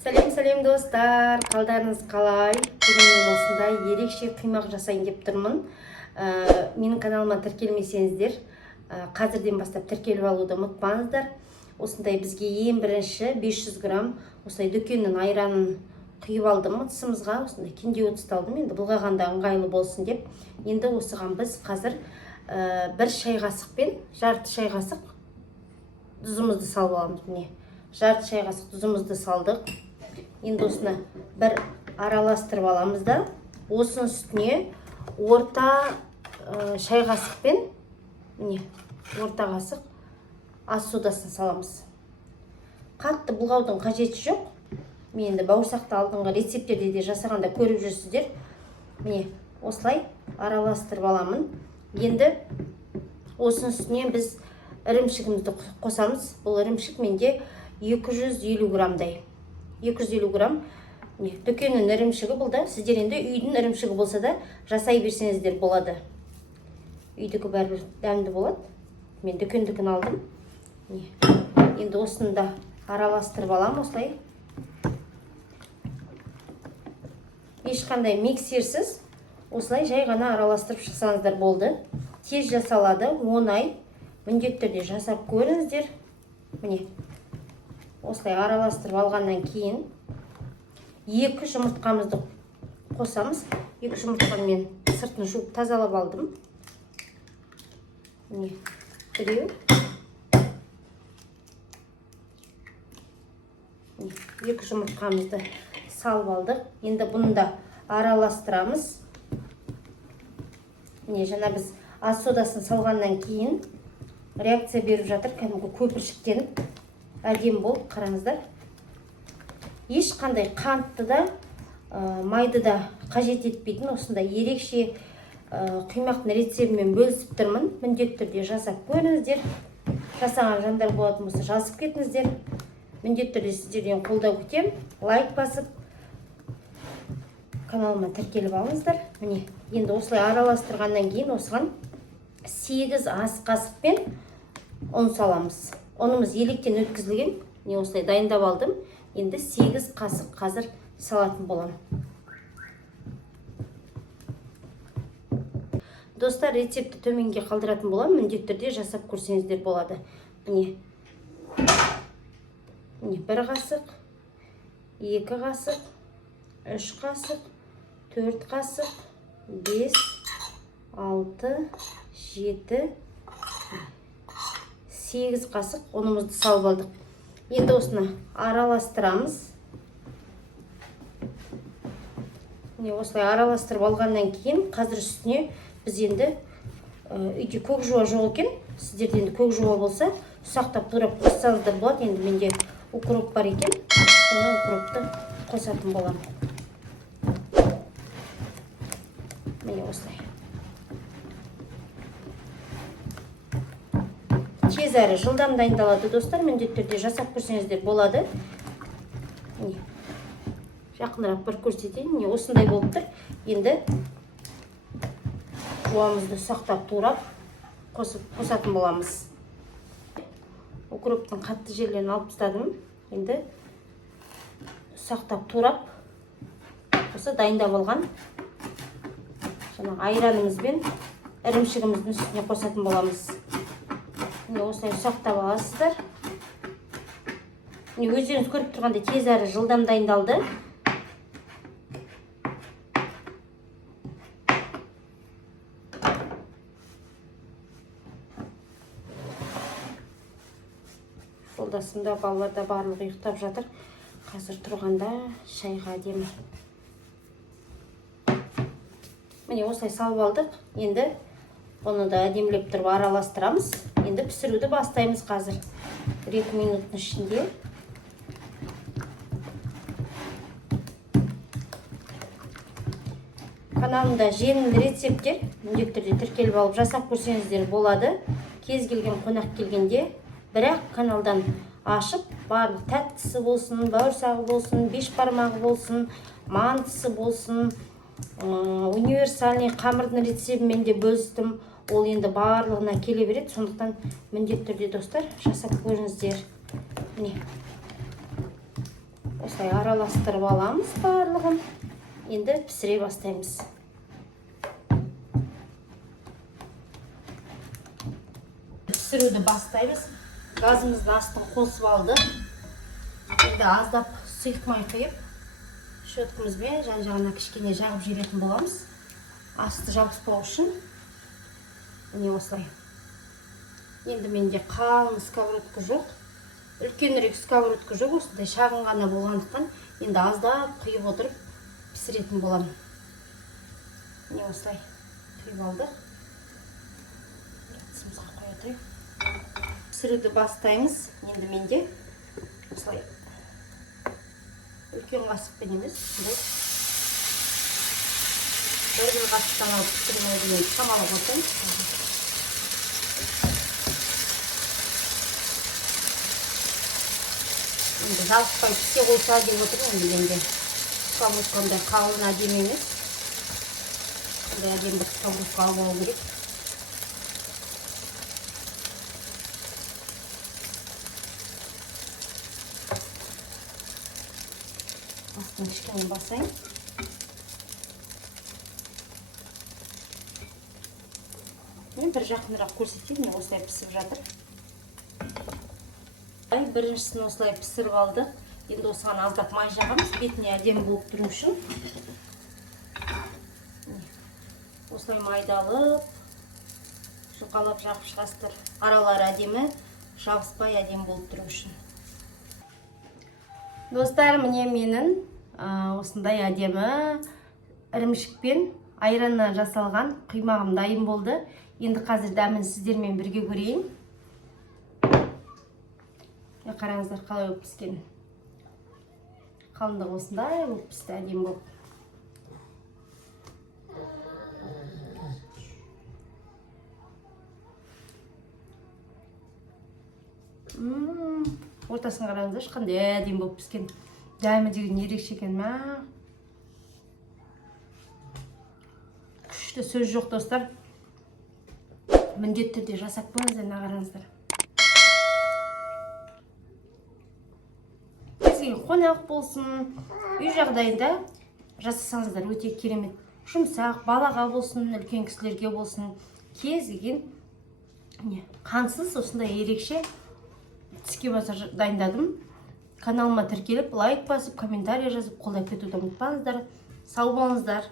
Сәлем достар, қалдарыңыз қалай? Бүгін осындай ерекше қимақ жасайын деп тұрмын. Менің каналыма тіркелмесеңіздер, қазірден бастап тіркеліп алуды ұмытпаңыздар. Осындай бізге ең бірінші 500 грамм осылай дүкеннің айранын құйып алдым ыдысымызға. Осындай кенде ыдысты алдым. Енді бұлғағанда ыңғайлы болсын деп. Енді осыған біз қазір бір шай қасықпен жарты шай қасық тұзымызды салып аламыз. Міне, жарты шай қасық тұзымызды салдық. Енді осыны бір араластырып аламыз да, осының үстіне орта шай қасықпен, міне, орта қасық ас содасын саламыз. Қатты бұлғаудың қажеті жоқ. Мен енді бауырсақты алдыңғы рецептерде де жасағанда көріп жүрсіздер. Міне, осылай араластырып аламын. Енді осының үстіне біз ірімшігімізді қосамыз. Бұл ірімшік менде 250 граммдай. 250 грамм дүкеннің ірімшігі бұл да. Сіздер енді үйдің ірімшігі болса да жасай берсеңіздер болады. Үйдікі бәрібір дәмді болады. Мен дүкендікін алдым. Енді осыны да араластырып алам осылай. Ешқандай миксерсіз осылай жай ғана араластырып шықсаңыздар болды. Тез жасалады, оңай. Міндетті түрде жасап көріңіздер. Міне. Осылай араластырып алғаннан кейін 2 жұмыртқамызды қосамыз. 2 жұмыртқаны мен сыртын жуып тазалап алдым. Міне, біреу. 2 жұмыртқамызды салып алдық. Енді бұны да араластырамыз. Міне, жаңа біз ас содасын салғаннан кейін реакция беріп жатыр. Кәдімгі көпіршіктеніп әдем болып, қараңыздар. Ешқандай қантты да, майды да қажет етпейтін осындай ерекше құймақтың рецебімен бөлісіп тұрмын. Міндетті түрде жасап көріңіздер. Жасаған жандар болатын болса жазып кетіңіздер. Міндетті түрде сіздерден қолдау күтем. Лайк басып, каналыма тіркеліп алыңыздар. Міне, енді осылай араластырғаннан кейін осыған 8 ас қасықпен ұн саламыз. Ұнымыз електен өткізілген. Не осылай дайындап алдым. Енді 8 қасық қазір салатын болам. Достар, рецепті төменге қалдыратын болам. Міндетті түрде жасап көрсеңіздер болады. Міне. Міне 1 қасық, 2 қасық, 3 қасық, 4 қасық, 5, 6, 7, 8 қасық ұнымызды салып алдық. Енді осыны араластырамыз. Осылай араластырып алғаннан кейін қазір үстіне біз енді үйде көк жуа жоқ екен. Сіздерде енді көк жуа болса, ұсақтап турап қоссаңыздар болады. Енді менде укроп бар екен. Соны укропты қосатын болам. Міне осылай. Тез әрі жылдам дайындалады, достар. Міндетті түрде жасап көрсеңіздер болады. Жақынырақ бір көрсетейін. Осындай болып тұр. Енді жуамызды сақтап турап қосатын боламыз. Укроптың қатты жерлерін алып тастадым. Енді сақтап турап осы дайындап алған айранымыз бен ірімшігіміздің үстіне қосатын боламыз. Осылай ұсақтап аласыздар. Өздеріңіз көріп тұрғанда тез әрі жылдам дайындалды. Жолдасымда, балаларда барлығы ұйықтап жатыр. Қазір тұрғанда шайға әдемі. Міне осылай салып алдық. Енді оны да әдемілеп тұрып араластырамыз. Енді пісіруді бастаймыз қазір. 1-2 минуттың ішінде. Каналымда жеңіл рецепттер міндетті түрде тіркеліп алып жасап көрсеңіздер болады. Кез келген қонақ келгенде бірақ каналдан ашып, барлық тәттісі болсын, бауырсағы болсын, бешбармағы болсын, мантысы болсын, универсальный қамырдың рецебімен де бөлістім. Ол енді барлығына келе береді. Сондықтан міндетті түрде достар жасап көріңіздер. Міне. осылай араластырып аламыз барлығын. Енді пісіре бастаймыз. Пісіруді бастаймыз. Газымызды астын қосып алды. Енді аздап сұйықтмай құйып, щеткамызбен жан-жағына кішкене жағып жіберетін боламыз. Асты жабыспау үшін. Міне осылай. Енді менде қалың сковородка жоқ. Үлкенірек сковородка жоқ, осындай шағын ғана болғандықтан, енді аздап құйып отырып пісіретін боламын. Міне осылай құйып алдық. Тісімізге қоя тұрайық. Пісіруді бастаймыз. Енді менде осылай үлкен қасықпен емес, бір қасықтан алып пісіріп алдым, шамалы қосайын. Енді жалықпай пісе қойса деп отырмын. Енді сковородкамдай қалың әдемі емес. Сондай әдемі бір сковородка алып алу керек. Астын кішкене басайын. Мен бір жақынырақ көрсетейін, осылай пісіп жатыр. Біріншісін осылай пісіріп алдық. Енді осыған аздап май жағамыз, бетіне әдемі болып тұру үшін. Осылай майдалып, жұқалап жағып шығастыр. Аралары әдемі, жабыспай әдемі болып тұру үшін. Достар, міне менің осындай әдемі ірімшікпен айраннан жасалған құймағым дайын болды. Енді қазір дәмін сіздермен бірге көрейін. Қараңыздар қалай болып піскен. Қалыңдығы осындай болып пісті, әдемі болып. Ортасын қараңыздар, қандай әдемі болып піскен. Дәмі деген ерекше екен. Күшті, сөз жоқ достар. Міндетті түрде жасап көріңіздер, қараңыздар. Қонақ болсын, үй жағдайында жасасаңыздар өте керемет. Жұмсақ, балаға болсын, үлкен кісілерге болсын, кез келген қансыз осындай ерекше тіске басар дайындадым. Каналыма тіркеліп, лайк басып, комментарий жазып, қолдап кетуді ұмытпаңыздар. Сау болыңыздар.